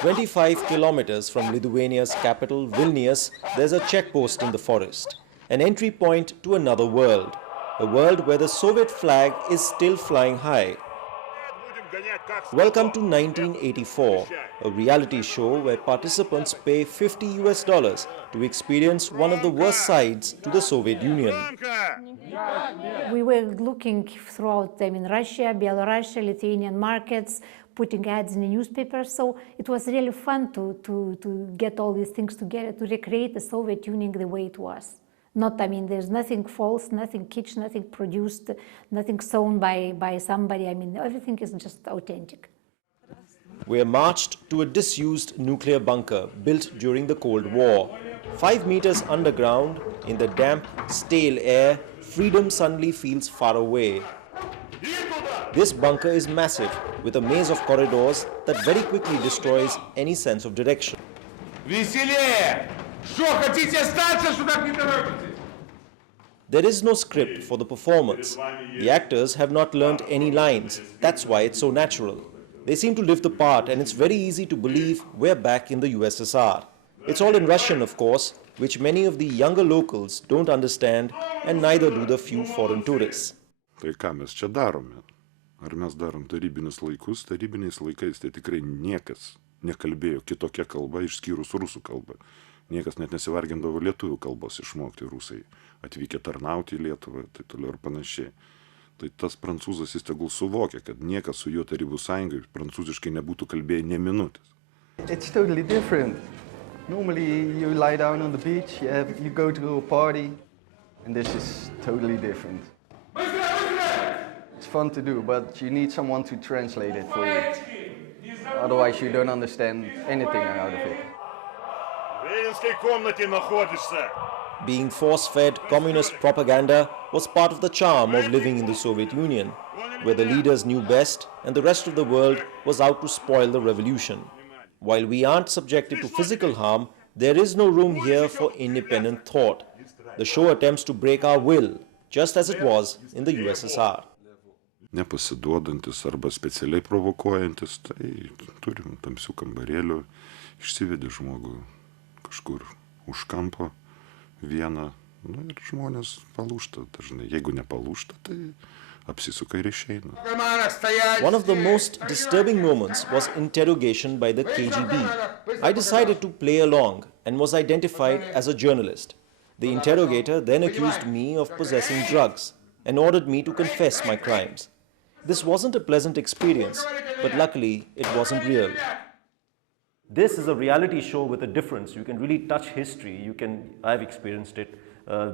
25 kilometers from Lithuania's capital, Vilnius, there's a checkpost in the forest, an entry point to another world, a world where the Soviet flag is still flying high. Welcome to 1984, a reality show where participants pay $50 to experience one of the worst sides to the Soviet Union. We were looking throughout Russia, Belarus, Lithuanian markets, putting ads in the newspapers. So it was really fun to get all these things together, to recreate the Soviet Union the way it was. There's nothing false, nothing kitsch, nothing produced, nothing sewn by somebody. Everything is just authentic. We are marched to a disused nuclear bunker built during the Cold War. 5 meters underground, in the damp, stale air, freedom suddenly feels far away. This bunker is massive, with a maze of corridors that very quickly destroys any sense of direction. There is no script for the performance. The actors have not learnt any lines. That's why it's so natural. They seem to live the part, and it's very easy to believe we're back in the USSR. It's all in Russian, of course, which many of the younger locals don't understand, and neither do the few foreign tourists. Tai ką mes čia darome? Ar mes darom tarybinius laikus? Tarybiniais laikais tai tikrai niekas nekalbėjo kitokia kalba išskyrus rusų kalbą. Niekas net nesivargindavo lietuvių kalbos išmokti, rusai atvykę tarnauti į Lietuvą, tai toliau ir panašiai. Tai tas prancūzas jis tegul suvokia, kad niekas su juo Tarybų Sąjungai prancūziškai nebūtų kalbėję nė minutės. It's totally different. Normally you lie down on the beach, you go to a party, and this is totally different. It's fun to do, but you need someone to translate it for you. Otherwise you don't understand anything out of it. Being force-fed communist propaganda was part of the charm of living in the Soviet Union, where the leaders knew best and the rest of the world was out to spoil the revolution. While we aren't subjected to physical harm, there is no room here for independent thought. The show attempts to break our will, just as it was in the USSR. Nepasiduodantis arba specialiai provokuojantis, tai turim tamsių kambarėlių, išsivedi žmogų kažkur už kampo vieną, ir žmonės palūžta dažnai. Jeigu nepalūžta, tai apsisuka ir išeina. One of the most disturbing moments was interrogation by the KGB. I decided to play along and was identified as a journalist. The interrogator then accused me of possessing drugs and ordered me to confess my crimes. This wasn't a pleasant experience, but luckily it wasn't real. This is a reality show with a difference. You can really touch history. I've experienced it.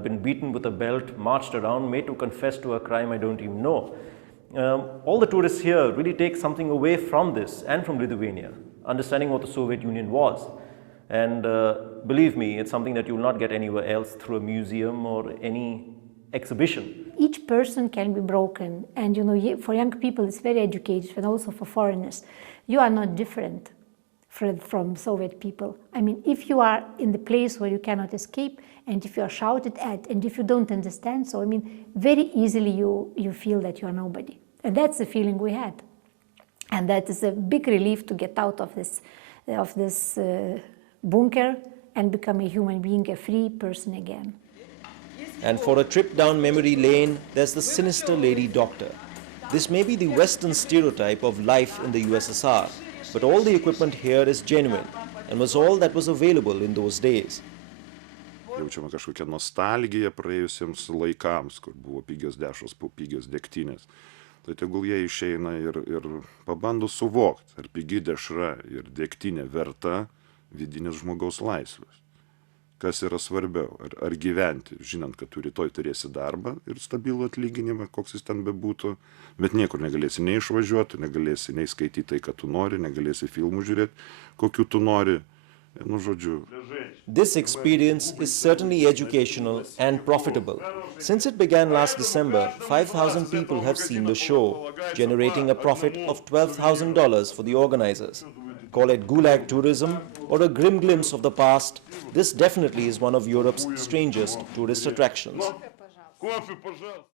Been beaten with a belt, marched around, made to confess to a crime I don't even know. All the tourists here really take something away from this and from Lithuania, understanding what the Soviet Union was. And believe me, it's something that you will not get anywhere else through a museum or any exhibition. Each person can be broken, and for young people it's very educated, and also for foreigners. You are not different from Soviet people. If you are in the place where you cannot escape, and if you are shouted at, and if you don't understand, very easily you feel that you are nobody. And that's the feeling we had. And that is a big relief to get out of this bunker and become a human being, a free person again. And for a trip down memory lane, there's the sinister lady doctor. This may be the Western stereotype of life in the USSR, but all the equipment here is genuine and was all that was available in those days. Jaučiama kažkokia nostalgija praėjusiems laikams, kur buvo pigios dešros, pigios degtinės. Tai tegul jie išeina ir pabando suvokti, ar pigi dešra ir degtinė verta vidinės žmogaus laisvės. Kas yra svarbiau, ar gyventi, žinant, kad tu rytoj turėsi darbą ir stabilų atlyginimą, koks jis ten bebūtų, bet niekur negalėsi nei išvažiuoti, negalėsi nei skaityti tai, ką tu nori, negalėsi filmų žiūrėti, kokių tu nori. Žodžiu. This experience is certainly educational and profitable. Since it began last December, 5,000 people have seen the show, generating a profit of $12,000 for the organizers. Call it Gulag Tourism or a grim glimpse of the past, this definitely is one of Europe's strangest tourist attractions.